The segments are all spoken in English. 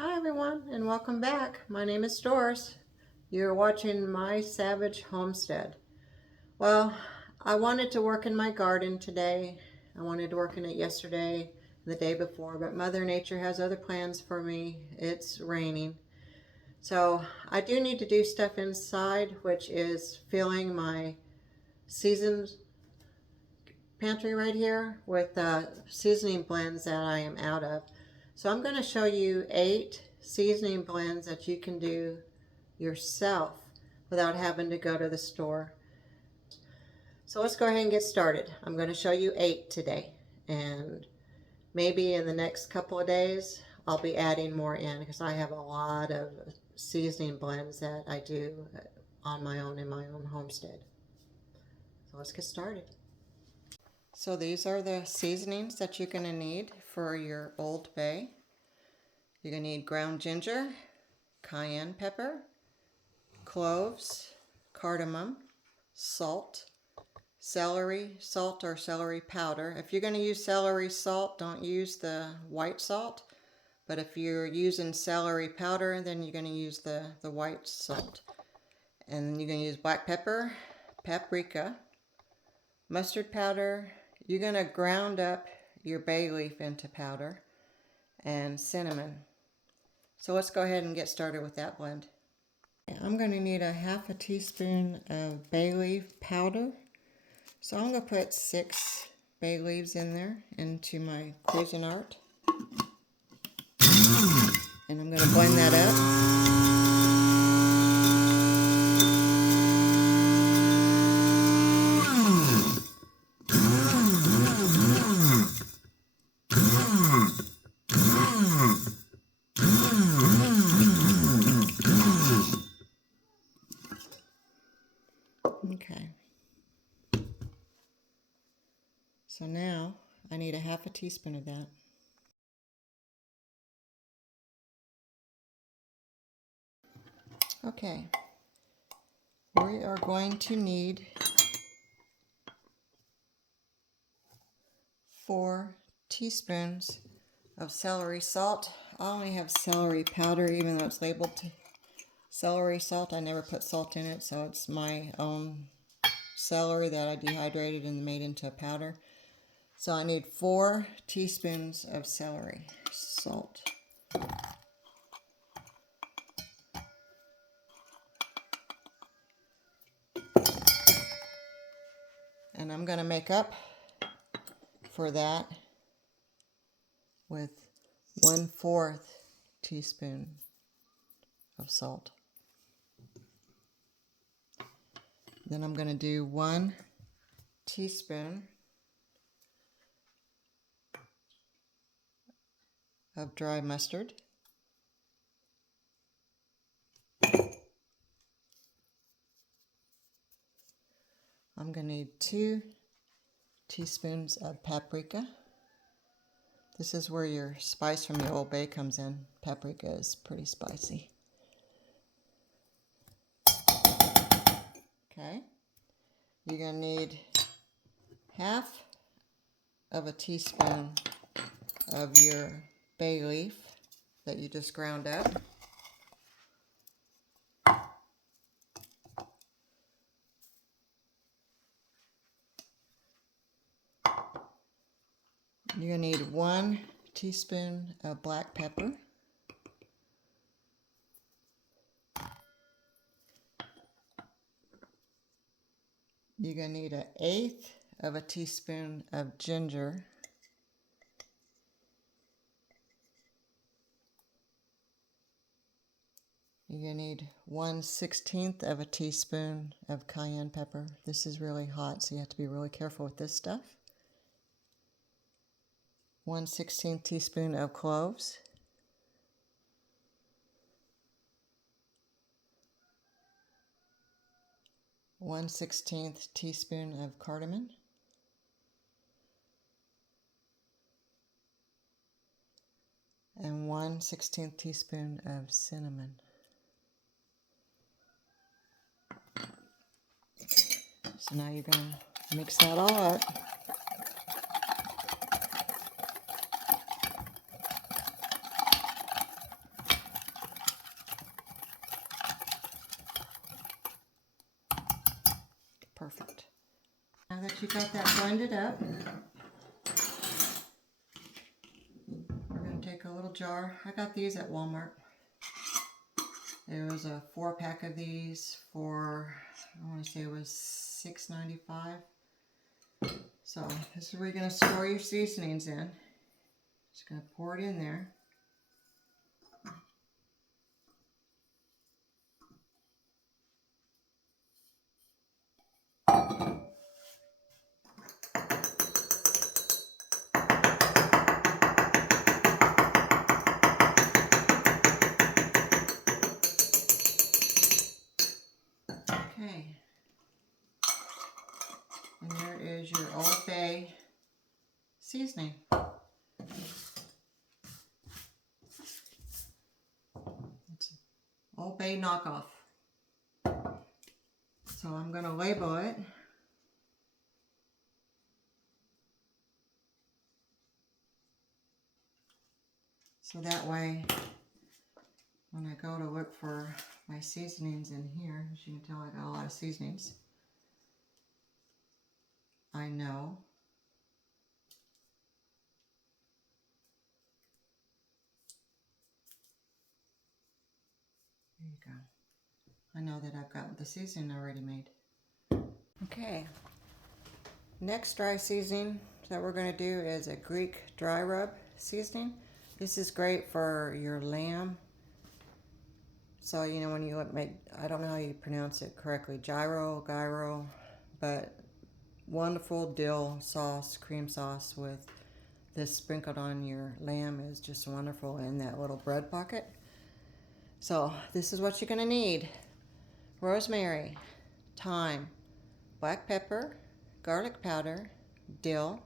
Hi everyone and welcome back. My name is Doris. You're watching My Savage Homestead. Well, I wanted to work in my garden today. I wanted to work in it yesterday and the day before, but Mother Nature has other plans for me. It's raining. So I do need to do stuff inside, which is filling my seasoned pantry right here with seasoning blends that I am out of. So I'm going to show you 8 seasoning blends that you can do yourself without having to go to the store. So let's go ahead and get started. I'm going to show you 8 today, and maybe in the next couple of days I'll be adding more in because I have a lot of seasoning blends that I do on my own in my own homestead. So let's get started. So these are the seasonings that you're going to need for your Old Bay. You're going to need ground ginger, cayenne pepper, cloves, cardamom, salt, celery salt or celery powder. If you're going to use celery salt, don't use the white salt. But if you're using celery powder, then you're going to use the white salt. And then you're going to use black pepper, paprika, mustard powder. You're going to ground up your bay leaf into powder, and cinnamon. So let's go ahead and get started with that blend. I'm going to need a half a teaspoon of bay leaf powder. So I'm going to put 6 bay leaves in there into my Cuisinart. And I'm going to blend that up. Okay. So now I need a half a teaspoon of that. Okay. We are going to need 4 teaspoons of celery salt. I only have celery powder, even though it's labeled celery salt. I never put salt in it, so it's my own celery that I dehydrated and made into a powder. So I need 4 teaspoons of celery salt. And I'm going to make up for that with 1/4 teaspoon of salt. Then I'm going to do 1 teaspoon of dry mustard. I'm going to need 2 teaspoons of paprika. This is where your spice from your Old Bay comes in. Paprika is pretty spicy. Okay. You're going to need 1/2 of a teaspoon of your bay leaf that you just ground up. You're going to need 1 teaspoon of black pepper. You're going to need 1/8 of a teaspoon of ginger. You're going to need 1/16 of a teaspoon of cayenne pepper. This is really hot, so you have to be really careful with this stuff. 1/16 teaspoon of cloves. 1/16 teaspoon of cardamom. And 1/16 teaspoon of cinnamon. So now you're going to mix that all up. Now that you got that blended up, we're going to take a little jar. I got these at Walmart. There was a 4-pack of these for, I want to say it was $6.95. So this is where you're going to store your seasonings in. Just going to pour it in there. Okay. And there is your Old Bay seasoning. It's Old Bay knockoff. So I'm going to label it. So that way, when I go to look for my seasonings in here, as you can tell, I got a lot of seasonings. I know. There you go. I know that I've got the seasoning already made. Okay. Next dry seasoning that we're going to do is a Greek dry rub seasoning. This is great for your lamb. So, you know, when you make, I don't know how you pronounce it correctly, gyro, but wonderful dill sauce, cream sauce with this sprinkled on your lamb is just wonderful in that little bread pocket. So this is what you're going to need. Rosemary, thyme, black pepper, garlic powder, dill,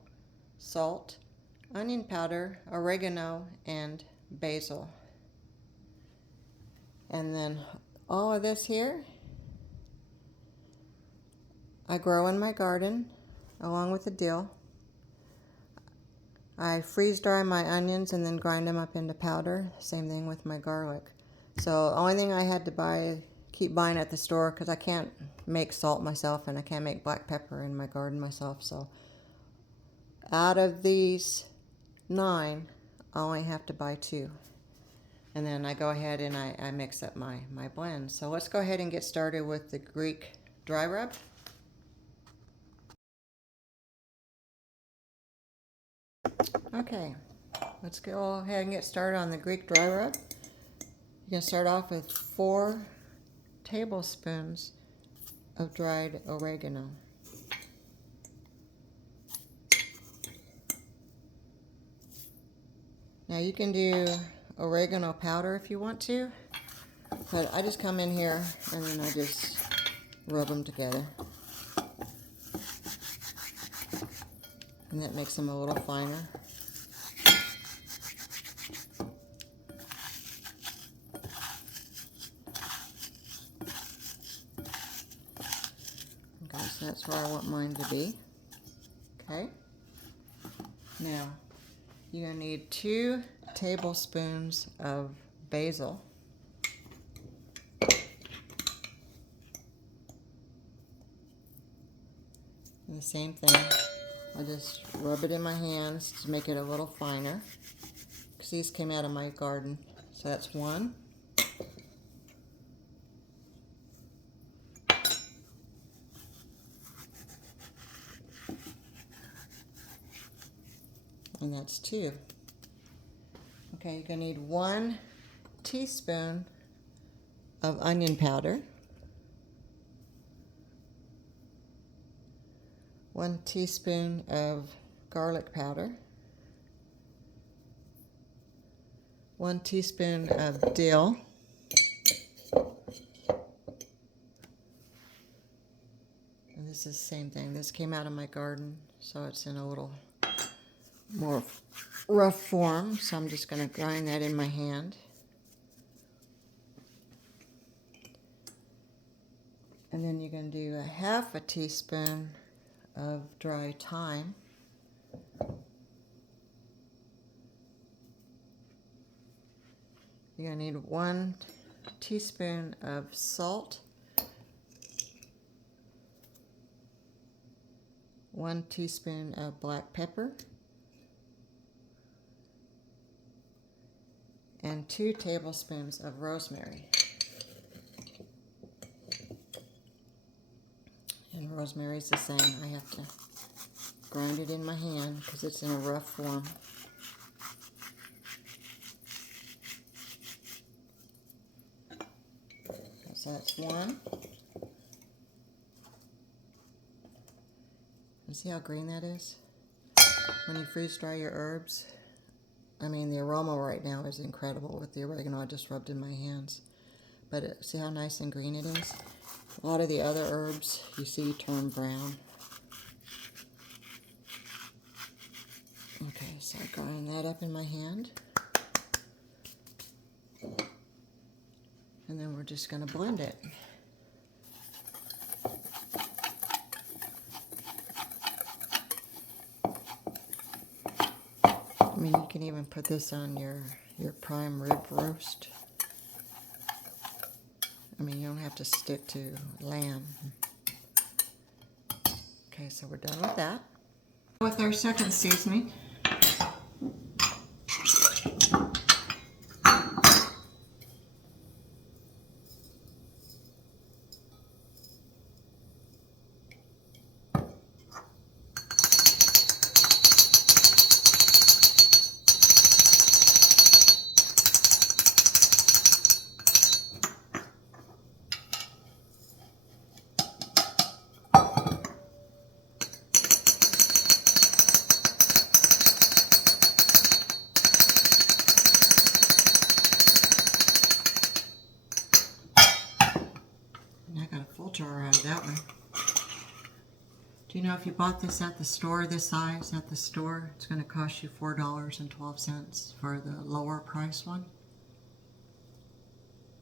salt, onion powder, oregano, and basil. And then all of this here I grow in my garden along with the dill. I freeze dry my onions and then grind them up into powder. Same thing with my garlic. So the only thing I had to keep buying at the store, because I can't make salt myself and I can't make black pepper in my garden myself. So out of these 9, I only have to buy 2. And then I go ahead and I mix up my blend. So let's go ahead and get started with the Greek dry rub. Okay, let's go ahead and get started on the Greek dry rub. You're going to start off with 4 tablespoons of dried oregano. Now you can do oregano powder if you want to, but I just come in here and then I just rub them together. And that makes them a little finer. Okay, so that's where I want mine to be. Okay. Now, you're going to need 2 tablespoons of basil. And the same thing, I just rub it in my hands to make it a little finer. Because these came out of my garden. So that's 1. And that's 2. Okay, you're going to need 1 teaspoon of onion powder, 1 teaspoon of garlic powder, 1 teaspoon of dill, and this is the same thing. This came out of my garden, so it's in a little more rough form, so I'm just going to grind that in my hand. And then you're going to do 1/2 teaspoon of dry thyme. You're going to need 1 teaspoon of salt. 1 teaspoon of black pepper, and 2 tablespoons of rosemary. And rosemary's the same. I have to grind it in my hand because it's in a rough form. So that's 1. You see how green that is? When you freeze dry your herbs, I mean, the aroma right now is incredible with the oregano I just rubbed in my hands. But see how nice and green it is? A lot of the other herbs you see turn brown. Okay, so I grind that up in my hand. And then we're just going to blend it. I mean, you can even put this on your prime rib roast. I mean, you don't have to stick to lamb. Okay, so we're done with that. With our second seasoning. Jar out of that one. Do you know if you bought this at the store, this size at the store, it's going to cost you $4.12 for the lower price one?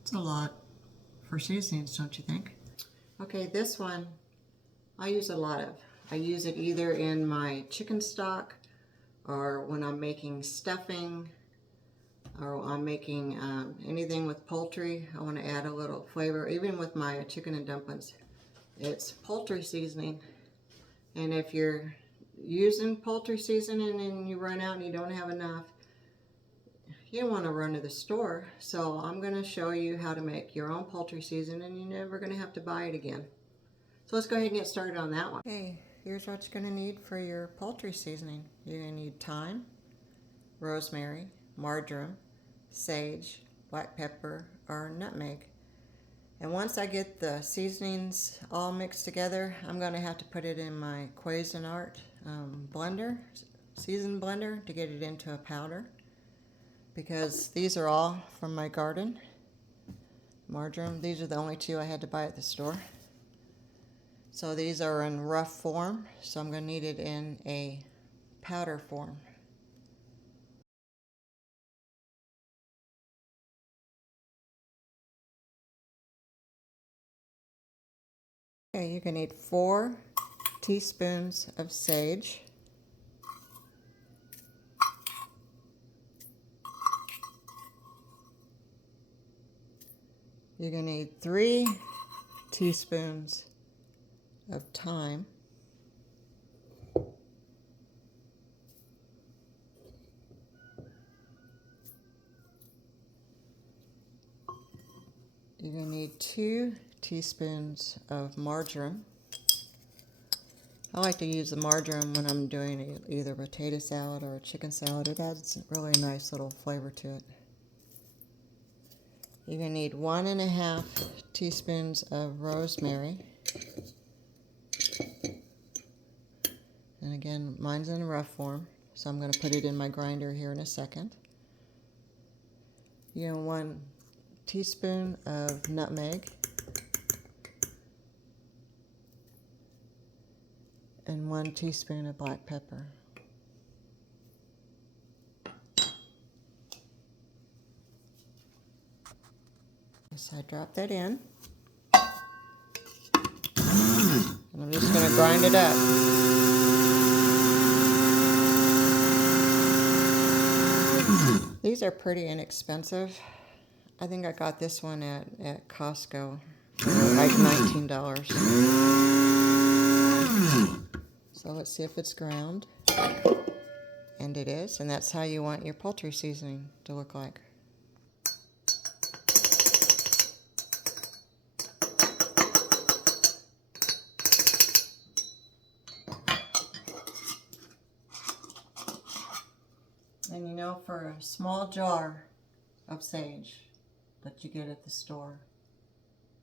It's a lot for seasonings, don't you think? Okay, this one I use a lot of. I use it either in my chicken stock or when I'm making stuffing, or I'm making anything with poultry. I want to add a little flavor, even with my chicken and dumplings. It's poultry seasoning, and if you're using poultry seasoning and you run out and you don't have enough, you don't want to run to the store. So I'm going to show you how to make your own poultry seasoning, and you're never going to have to buy it again. So let's go ahead and get started on that one. Okay, here's what you're going to need for your poultry seasoning. You're going to need thyme, rosemary, marjoram, sage, black pepper, or nutmeg. And once I get the seasonings all mixed together, I'm going to have to put it in my Cuisinart blender, seasoned blender, to get it into a powder, because these are all from my garden. Marjoram, these are the only 2 I had to buy at the store. So these are in rough form, so I'm going to need it in a powder form. Okay, you're going to need 4 teaspoons of sage, you're going to need 3 teaspoons of thyme, you're going to need 2 teaspoons of marjoram. I like to use the marjoram when I'm doing either potato salad or a chicken salad. It adds a really nice little flavor to it. You're going to need 1½ teaspoons of rosemary. And again, mine's in rough form, so I'm going to put it in my grinder here in a second. You're going to 1 teaspoon of nutmeg. And 1 teaspoon of black pepper. So I drop that in. And I'm just going to grind it up. These are pretty inexpensive. I think I got this one at Costco for like $19. So let's see if it's ground. And it is, and that's how you want your poultry seasoning to look like. And you know, for a small jar of sage that you get at the store,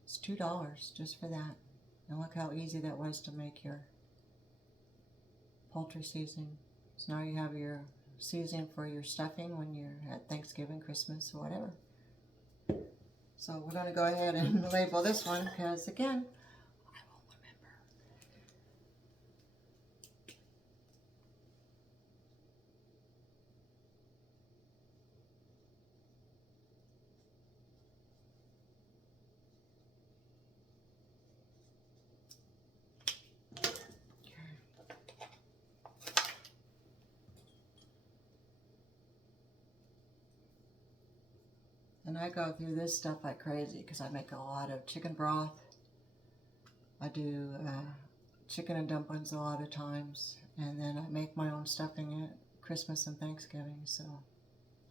it's $2 just for that. And look how easy that was to make your poultry seasoning. So now you have your seasoning for your stuffing when you're at Thanksgiving, Christmas, or whatever. So we're going to go ahead and label this one because, again, I won't remember. And I go through this stuff like crazy because I make a lot of chicken broth. I do chicken and dumplings a lot of times. And then I make my own stuffing at Christmas and Thanksgiving. So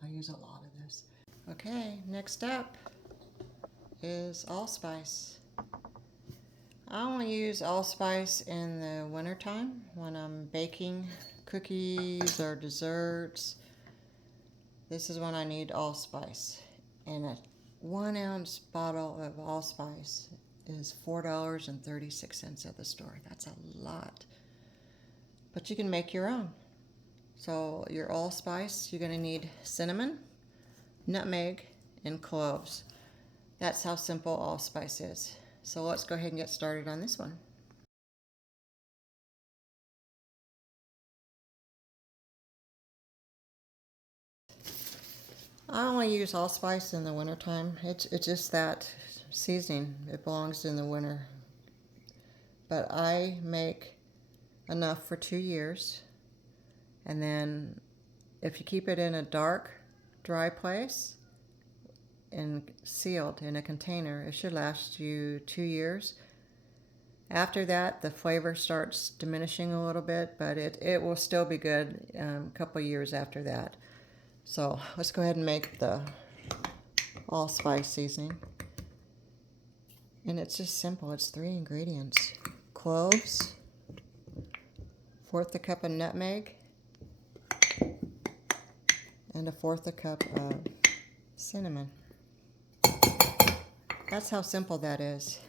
I use a lot of this. Okay, next up is allspice. I only use allspice in the wintertime when I'm baking cookies or desserts. This is when I need allspice. And a 1 ounce bottle of allspice is $4.36 at the store. That's a lot. But you can make your own. So your allspice, you're going to need cinnamon, nutmeg, and cloves. That's how simple allspice is. So let's go ahead and get started on this one. I only use allspice in the wintertime. It's just that seasoning. It belongs in the winter. But I make enough for 2 years. And then if you keep it in a dark, dry place and sealed in a container, it should last you 2 years. After that, the flavor starts diminishing a little bit, but it will still be good a couple years after that. So let's go ahead and make the allspice seasoning. And it's just simple. It's 3 ingredients. Cloves, 1/4 cup of nutmeg, and 1/4 cup of cinnamon. That's how simple that is.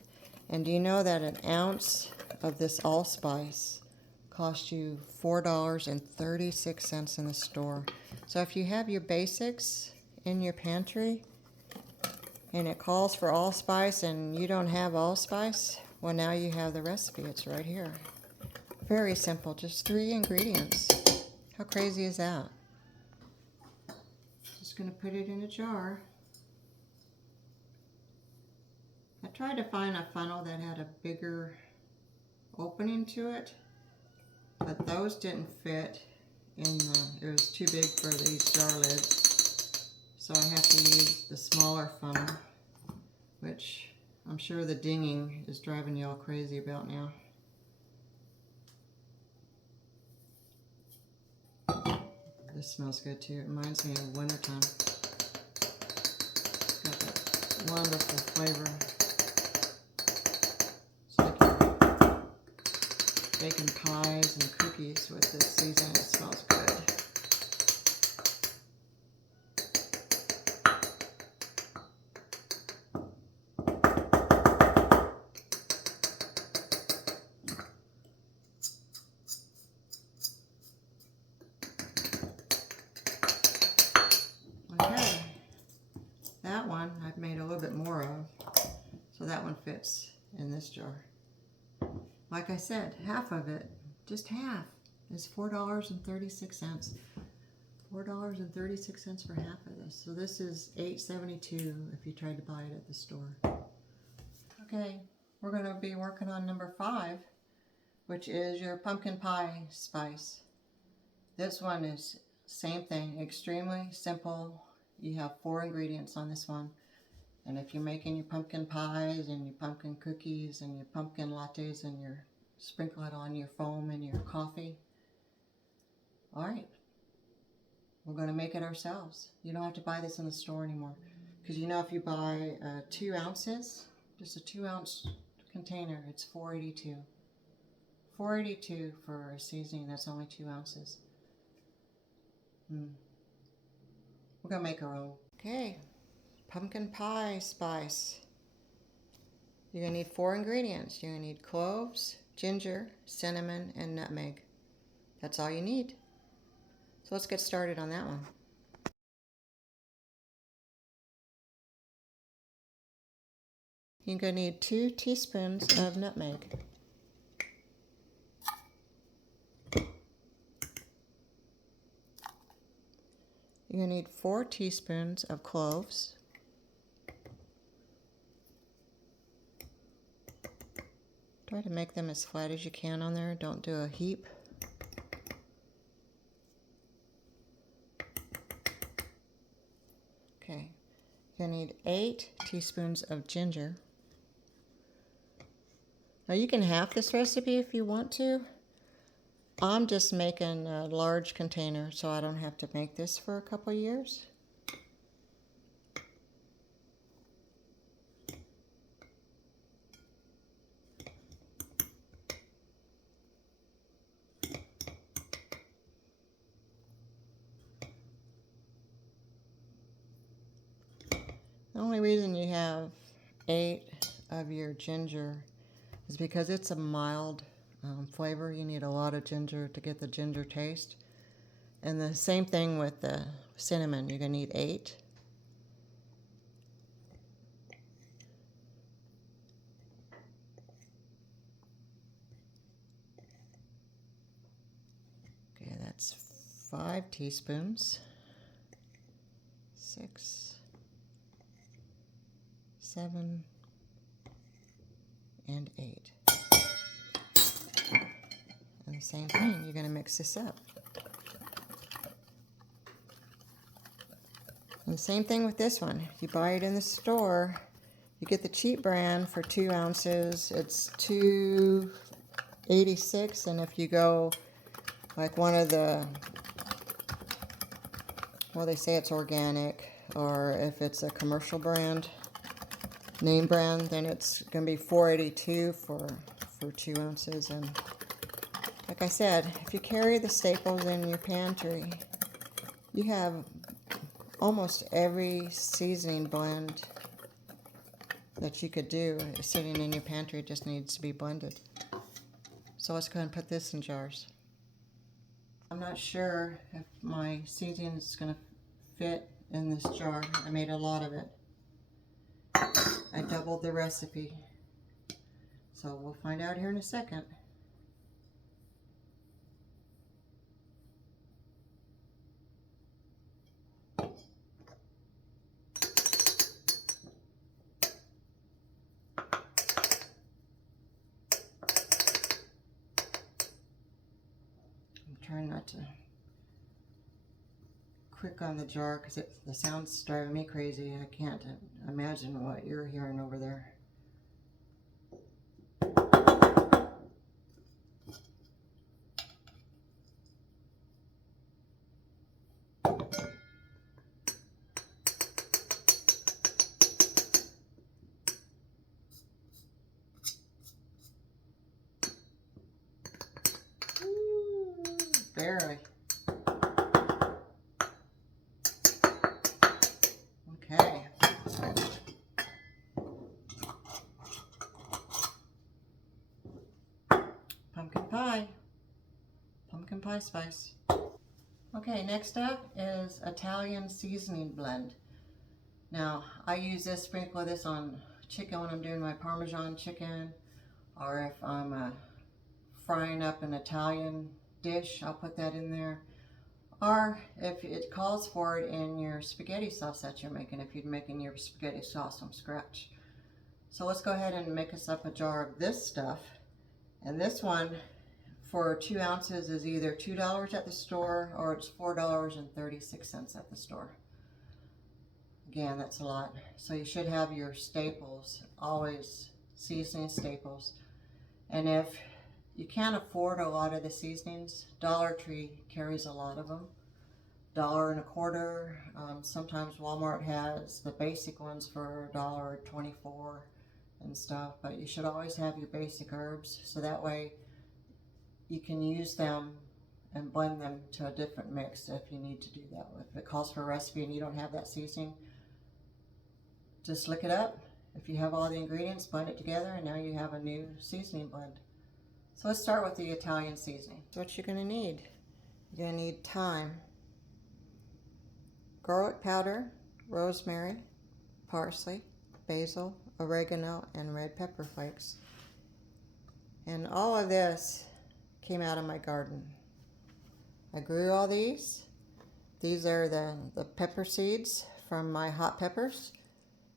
And do you know that an ounce of this allspice costs you $4.36 in the store? So if you have your basics in your pantry and it calls for allspice and you don't have allspice, well, now you have the recipe. It's right here. Very simple, just 3 ingredients. How crazy is that? Just going to put it in a jar. I tried to find a funnel that had a bigger opening to it, but those didn't fit in it was too big for these jar lids. So I have to use the smaller funnel, which I'm sure the dinging is driving you all crazy about now. This smells good too. It reminds me of wintertime. It's got that wonderful flavor. It's like you're baking pies and cookies with this seasoning. It smells good. Okay, that one I've made a little bit more of, so that one fits in this jar. Like I said, half of it, just half, is $4.36. $4.36 for half of this. So this is $8.72 if you tried to buy it at the store. Okay, we're going to be working on number 5, which is your pumpkin pie spice. This one is same thing, extremely simple. You have 4 ingredients on this one. And if you're making your pumpkin pies and your pumpkin cookies and your pumpkin lattes and your Sprinkle it on your foam and your coffee. All right, we're going to make it ourselves. You don't have to buy this in the store anymore. Because you know, if you buy 2 ounces, just a 2-ounce container, it's $4.82. $4.82 for a seasoning that's only 2 ounces. We're going to make our own. Okay, pumpkin pie spice. You're going to need 4 ingredients. You're going to need cloves, ginger, cinnamon, and nutmeg. That's all you need. So let's get started on that one. You're going to need 2 teaspoons of nutmeg. You're going to need 4 teaspoons of cloves. Try to make them as flat as you can on there. Don't do a heap. Okay. You're going to need 8 teaspoons of ginger. Now you can half this recipe if you want to. I'm just making a large container so I don't have to make this for a couple years. The only reason you have 8 of your ginger is because it's a mild flavor. You need a lot of ginger to get the ginger taste. And the same thing with the cinnamon. You're going to need 8. Okay, that's 5 teaspoons. 6, 7, and 8. And the same thing, you're going to mix this up. And the same thing with this one. If you buy it in the store, you get the cheap brand for 2 ounces. It's $2.86, and if you go like one of the, well, they say it's organic, or if it's a commercial brand, name brand, then it's going to be $4.82 for 2 ounces. And like I said, if you carry the staples in your pantry, you have almost every seasoning blend that you could do sitting in your pantry. It just needs to be blended. So let's go ahead and put this in jars. I'm not sure if my seasoning is going to fit in this jar. I made a lot of it. I doubled the recipe. So we'll find out here in a second. I'm trying not to click on the jar because the sound's driving me crazy. I can't imagine what you're hearing over there. Barely. Okay. Pumpkin pie. Pumpkin pie spice. Okay, next up is Italian seasoning blend. Now, I use this, sprinkle this on chicken when I'm doing my Parmesan chicken, or if I'm frying up an Italian dish, I'll put that in there. Or if it calls for it in your spaghetti sauce that you're making, if you're making your spaghetti sauce from scratch. So let's go ahead and make us up a jar of this stuff. And this one for 2 ounces is either $2 at the store or it's $4.36 at the store. Again, that's a lot. So you should have your staples, always seasoning staples. And if you can't afford a lot of the seasonings. Dollar Tree carries a lot of them. $1.25. Sometimes Walmart has the basic ones for $1.24 and stuff, but you should always have your basic herbs so that way you can use them and blend them to a different mix if you need to do that. If it calls for a recipe and you don't have that seasoning, just look it up. If you have all the ingredients, blend it together, and now you have a new seasoning blend. So let's start with the Italian seasoning. So what you're going to need. You're going to need thyme, garlic powder, rosemary, parsley, basil, oregano, and red pepper flakes. And all of this came out of my garden. I grew all these. These are the pepper seeds from my hot peppers.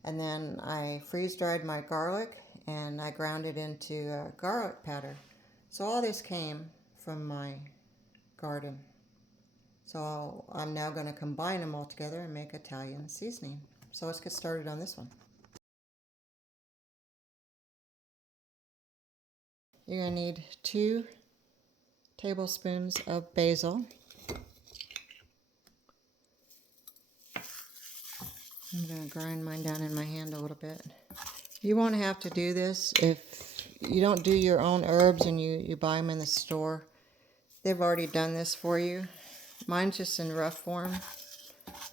And then I freeze dried my garlic and I ground it into garlic powder. So all this came from my garden. So I'm now going to combine them all together and make Italian seasoning. So let's get started on this one. You're going to need 2 tablespoons of basil. I'm going to grind mine down in my hand a little bit. You won't have to do this if you don't do your own herbs and you buy them in the store. They've already done this for you. Mine's just in rough form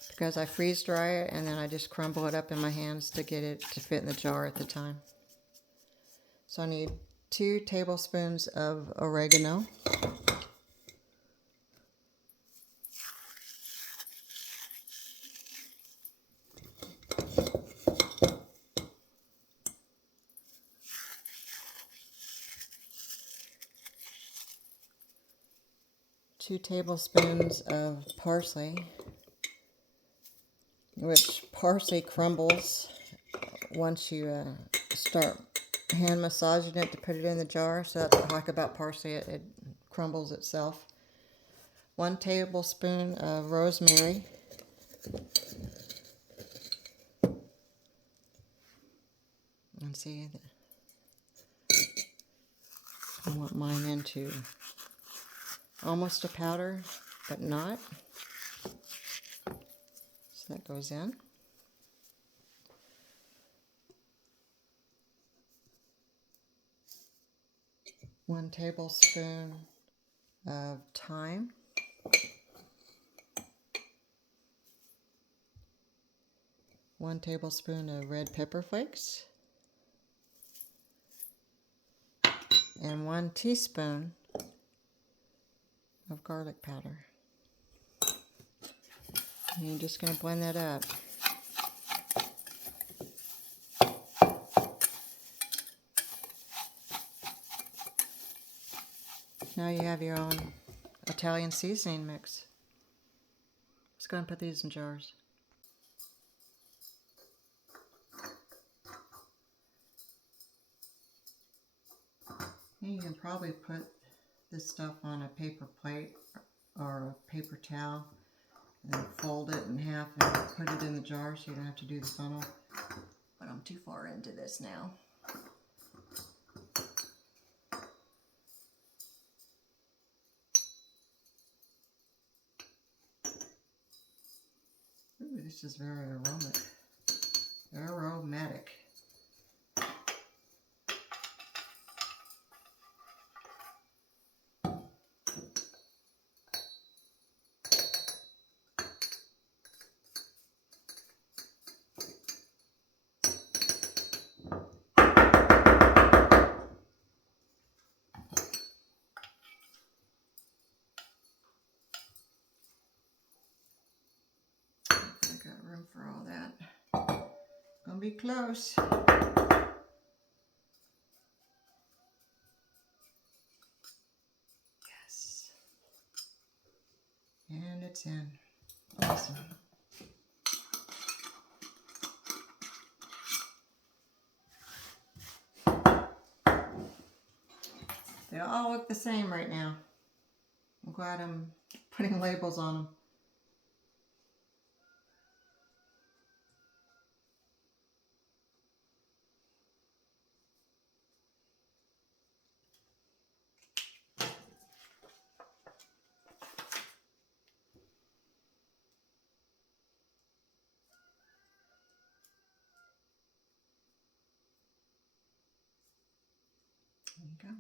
because I freeze dry it and then I just crumble it up in my hands to get it to fit in the jar at the time. So I need 2 tablespoons of oregano. 2 tablespoons of parsley, which parsley crumbles once you start hand massaging it to put it in the jar. So that's what I like about parsley, it crumbles itself. 1 tablespoon of rosemary. And see, I want mine into almost a powder, but not. So that goes in. 1 tablespoon of thyme. 1 tablespoon of red pepper flakes. And 1 teaspoon of garlic powder. And you're just going to blend that up. Now you have your own Italian seasoning mix. Let's go and put these in jars. And you can probably put this stuff on a paper plate or a paper towel and then fold it in half and put it in the jar so you don't have to do the funnel. But I'm too far into this now. Ooh, this is very aromatic. Room for all that. Gonna be close. Yes. And it's in. Awesome. They all look the same right now. I'm glad I'm putting labels on them. There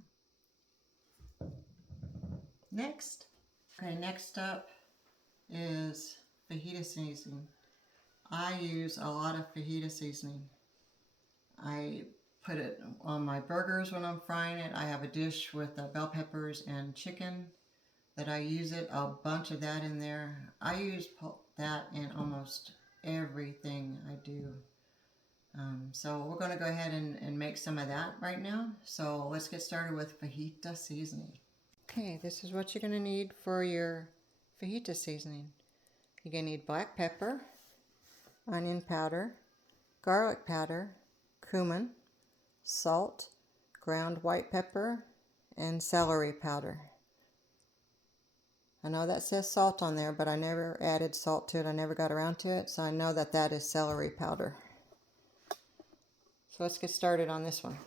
you go. Next. Okay, next up is fajita seasoning. I use a lot of fajita seasoning. I put it on my burgers when I'm frying it. I have a dish with bell peppers and chicken that I use it, a bunch of that in there. I use that in almost everything I do. So we're going to go ahead and make some of that right now. So let's get started with fajita seasoning. Okay, this is what you're going to need for your fajita seasoning. You're going to need black pepper, onion powder, garlic powder, cumin, salt, ground white pepper, and celery powder. I know that says salt on there, but I never added salt to it. I never got around to it, so I know that that is celery powder. So let's get started on this one.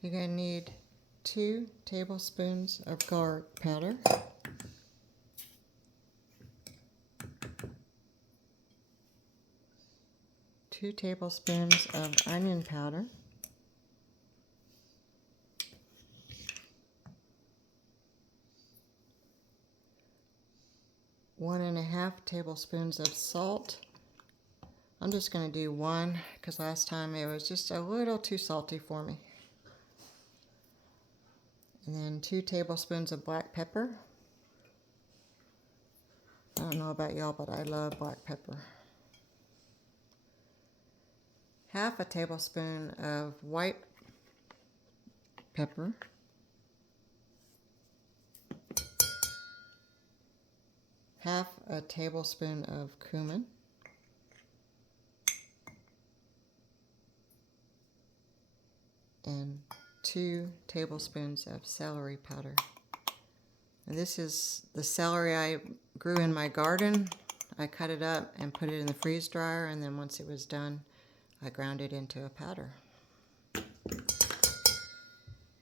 You're going to need 2 tablespoons of garlic powder, 2 tablespoons of onion powder, 1.5 tablespoons of salt. I'm just going to do 1 because last time it was just a little too salty for me. And then 2 tablespoons of black pepper. I don't know about y'all, but I love black pepper. 1/2 tablespoon of white pepper. 1/2 tablespoon of cumin. And 2 tablespoons of celery powder. And this is the celery I grew in my garden. I cut it up and put it in the freeze dryer, and then once it was done, I ground it into a powder.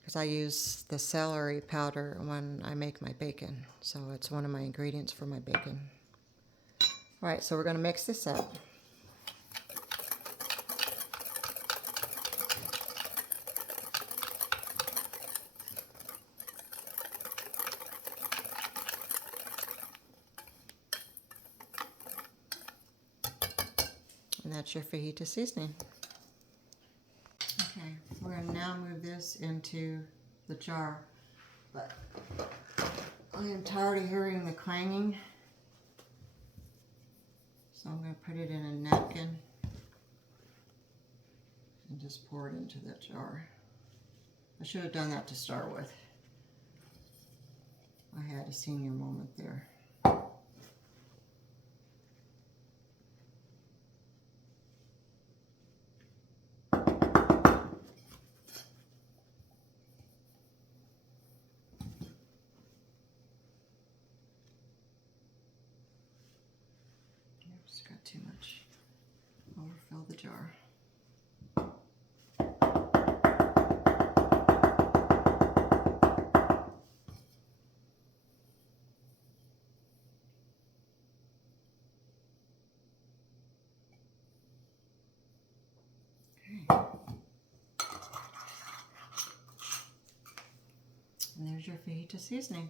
Because I use the celery powder when I make my bacon, so it's one of my ingredients for my bacon. All right, so we're going to mix this up. And that's your fajita seasoning. Okay, we're going to now move this into the jar. But I am tired of hearing the clanging, so I'm going to put it in a napkin and just pour it into that jar. I should have done that to start with. I had a senior moment there. Just got too much. Overfill the jar. Okay. And there's your fajita seasoning.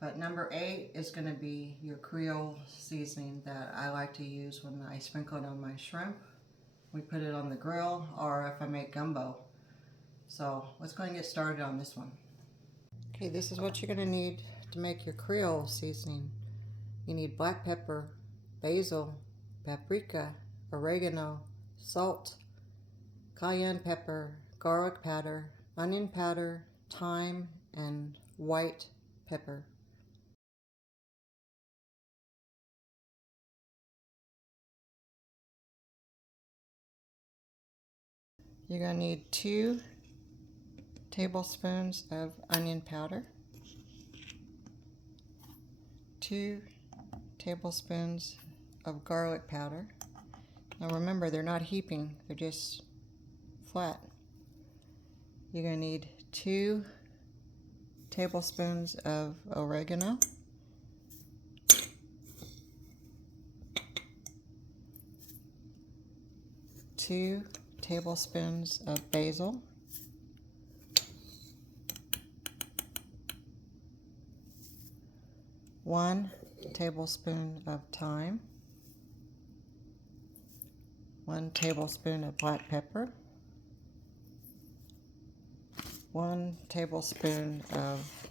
But number 8 is going to be your creole seasoning that I like to use when I sprinkle it on my shrimp. We put it on the grill, or if I make gumbo. So let's go ahead and get started on this one. Okay, this is what you're going to need to make your creole seasoning. You need black pepper, basil, paprika, oregano, salt, cayenne pepper, garlic powder, onion powder, thyme, and white pepper. You're going to need 2 tablespoons of onion powder, 2 tablespoons of garlic powder. Now remember, they're not heaping, they're just flat. You're going to need 2 tablespoons of oregano, 1 2 tablespoons of basil, 1 tablespoon of thyme, 1 tablespoon of black pepper, 1 tablespoon of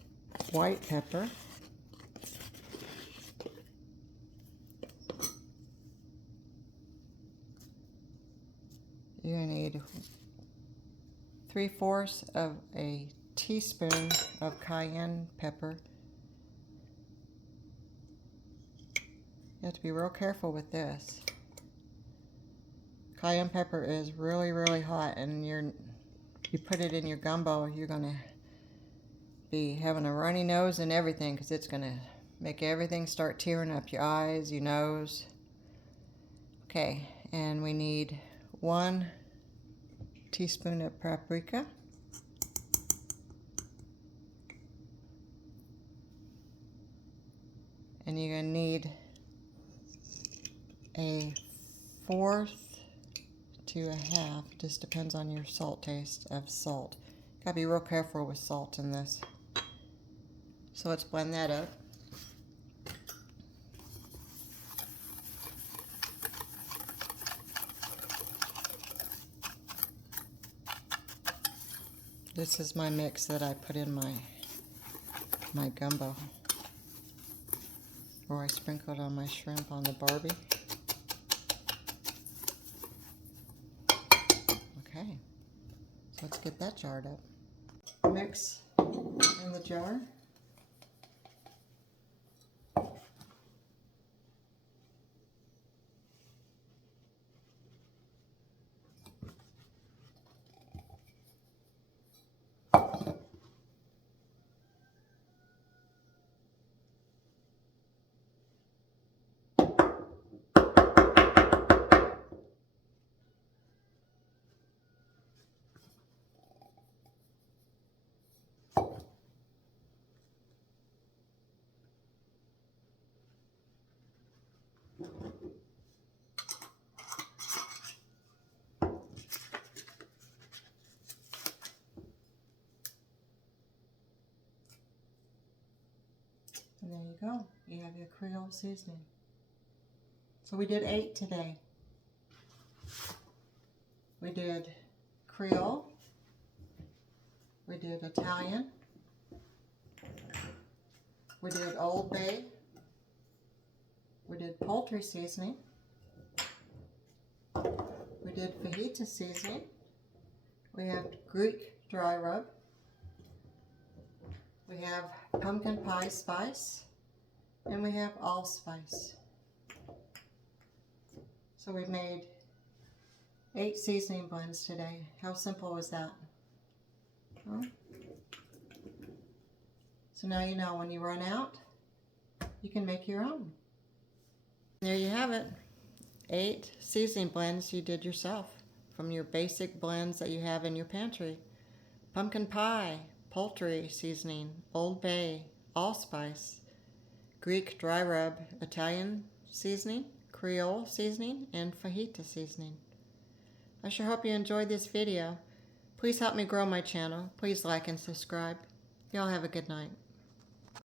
white pepper, you're going to need 3/4 of a teaspoon of cayenne pepper. You have to be real careful with this. Cayenne pepper is really, really hot, and you put it in your gumbo, you're going to be having a runny nose and everything, because it's going to make everything start tearing up, your eyes, your nose. Okay, and we need 1 teaspoon of paprika, and you're going to need 1/4 to 1/2, just depends on your salt taste, of salt. Gotta be real careful with salt in this. So let's blend that up. This is my mix that I put in my gumbo, or I sprinkled on my shrimp on the Barbie. Okay, so let's get that jarred up. Mix in the jar. And there you go. You have your Creole seasoning. So we did 8 today. We did Creole. We did Italian. We did Old Bay. We did Poultry seasoning. We did fajita seasoning. We have Greek dry rub. We have pumpkin pie spice, and we have allspice. So we've made 8 seasoning blends today. How simple was that? Huh? So now you know when you run out, you can make your own. There you have it. 8 seasoning blends you did yourself from your basic blends that you have in your pantry. Pumpkin pie, poultry seasoning, Old Bay, allspice, Greek dry rub, Italian seasoning, Creole seasoning, and fajita seasoning. I sure hope you enjoyed this video. Please help me grow my channel. Please like and subscribe. Y'all have a good night.